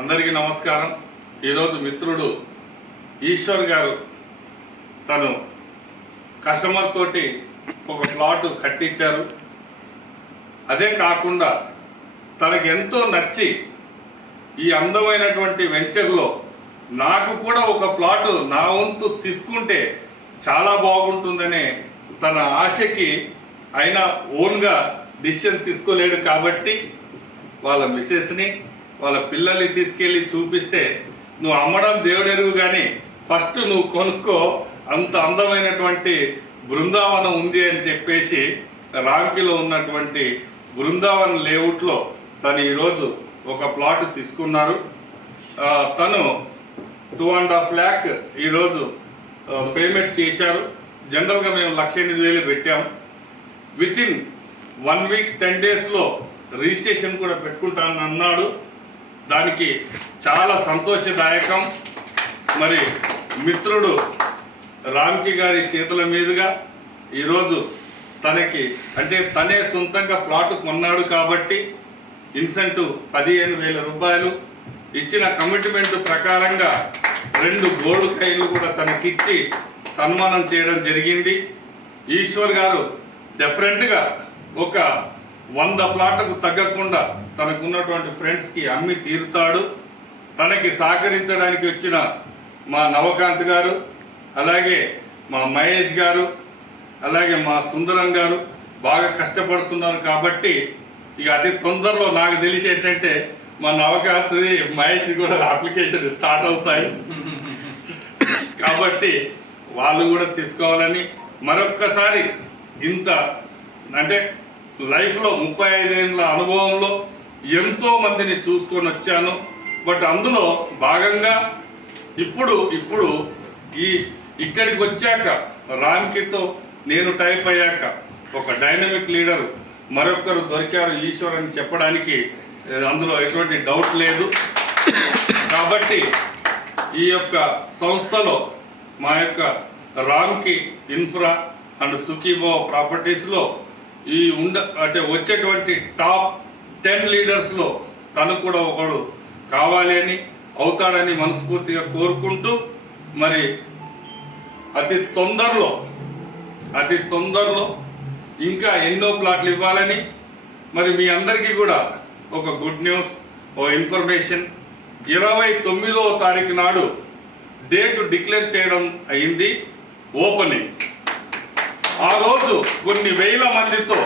అందరికీ నమస్కారం. ఈరోజు మిత్రుడు ఈశ్వర్ గారు తను కస్టమర్ తోటి ఒక ప్లాట్ కట్టించారు. అదే కాకుండా తనకు ఎంతో నచ్చి ఈ అందమైనటువంటి వెంచర్లో నాకు కూడా ఒక ప్లాట్ నా వంతు తీసుకుంటే చాలా బాగుంటుందనే తన ఆశకి అయినా ఓన్గా డిసిషన్ తీసుకోలేడు కాబట్టి వాళ్ళ మిస్సెస్ని వాళ్ళ పిల్లల్ని తీసుకెళ్ళి చూపిస్తే నువ్వు అమ్మడం దేవుడెరుగు కానీ ఫస్ట్ నువ్వు కొనుక్కో అంత అందమైనటువంటి బృందావనం ఉంది అని చెప్పేసి రాంకిలో ఉన్నటువంటి బృందావన్ లేఅవుట్లో తను ఈరోజు ఒక ప్లాట్ తీసుకున్నారు. తను టూ అండ్ హాఫ్ ల్యాక్ ఈరోజు పేమెంట్ చేశారు. జనరల్గా మేము లక్ష ఎనిమిది వేలు పెట్టాము with in one week ten డేస్లో రిజిస్ట్రేషన్ కూడా పెట్టుకుంటానన్నాడు అన్నాడు. దానికి చాలా సంతోషదాయకం. మరి మిత్రుడు రామ్కి గారి చేతుల మీదుగా ఈరోజు తనకి అంటే తనే సొంతంగా ప్లాట్ కొన్నాడు కాబట్టి ఇన్సెంటివ్ పదిహేను వేల రూపాయలు ఇచ్చిన కమిట్మెంట్ ప్రకారంగా రెండు గోల్డ్ కైలు కూడా తనకిచ్చి సన్మానం చేయడం జరిగింది. ఈశ్వర్ గారు డెఫరెంట్గా ఒక వంద ప్లాట్లకు తగ్గకుండా తనకున్నటువంటి ఫ్రెండ్స్కి అమ్మి తీరుతాడు. తనకి సహకరించడానికి వచ్చిన మా నవకాంత్ గారు అలాగే మా మహేష్ గారు అలాగే మా సుందరం గారు బాగా కష్టపడుతున్నారు కాబట్టి ఇక అతి తొందరలో నాకు తెలిసి ఏంటంటే మా నవకాంత్ది మహేష్ కూడా అప్లికేషన్ స్టార్ట్ అవుతాయి. కాబట్టి వాళ్ళు కూడా తీసుకోవాలని మరొక్కసారి ఇంత అంటే లైఫ్లో ముప్పై ఐదేళ్ళ అనుభవంలో ఎంతో మందిని చూసుకొని వచ్చాను. బట్ అందులో భాగంగా ఇప్పుడు ఇప్పుడు ఈ ఇక్కడికి వచ్చాక రామ్కితో నేను టైప్ అయ్యాక ఒక డైనమిక్ లీడర్ మరొకరు దొరికారు ఈశ్వర్ అని చెప్పడానికి అందులో ఎటువంటి డౌట్ లేదు. కాబట్టి ఈ యొక్క సంస్థలో మా యొక్క రామ్కి ఇన్ఫ్రా అండ్ సుకీబో ప్రాపర్టీస్లో ఈ ఉండ అంటే వచ్చేటువంటి టాప్ టెన్ లీడర్స్లో తను కూడా ఒకడు కావాలి అని అవుతాడని మనస్ఫూర్తిగా కోరుకుంటూ మరి అతి తొందరలో అతి తొందరలో ఇంకా ఎన్నో ప్లాట్లు ఇవ్వాలని మరి మీ అందరికీ కూడా ఒక గుడ్ న్యూస్ ఓ ఇన్ఫర్మేషన్. ఇరవై తొమ్మిదవ తారీఖు నాడు డేట్ డిక్లేర్ చేయడం అయింది ఓపెనింగ్. ఆ రోజు కొన్ని వేల మందితో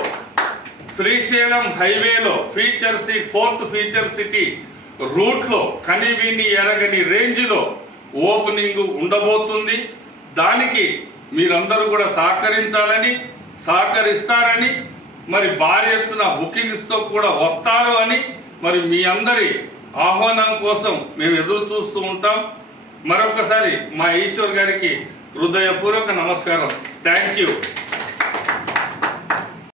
శ్రీశైలం హైవేలో future city fourth future city రూట్లో కనివిని ఎరగని రేంజ్లో ఓపెనింగ్ ఉండబోతుంది. దానికి మీరందరూ కూడా సహకరించాలని సహకరిస్తారని మరి భారీ ఎత్తున బుకింగ్స్తో కూడా వస్తారు అని మరి మీ అందరి ఆహ్వానం కోసం మేము ఎదురు చూస్తూ ఉంటాం. మరొకసారి మా ఈశ్వర్ గారికి హృదయపూర్వక నమస్కారం. Thank you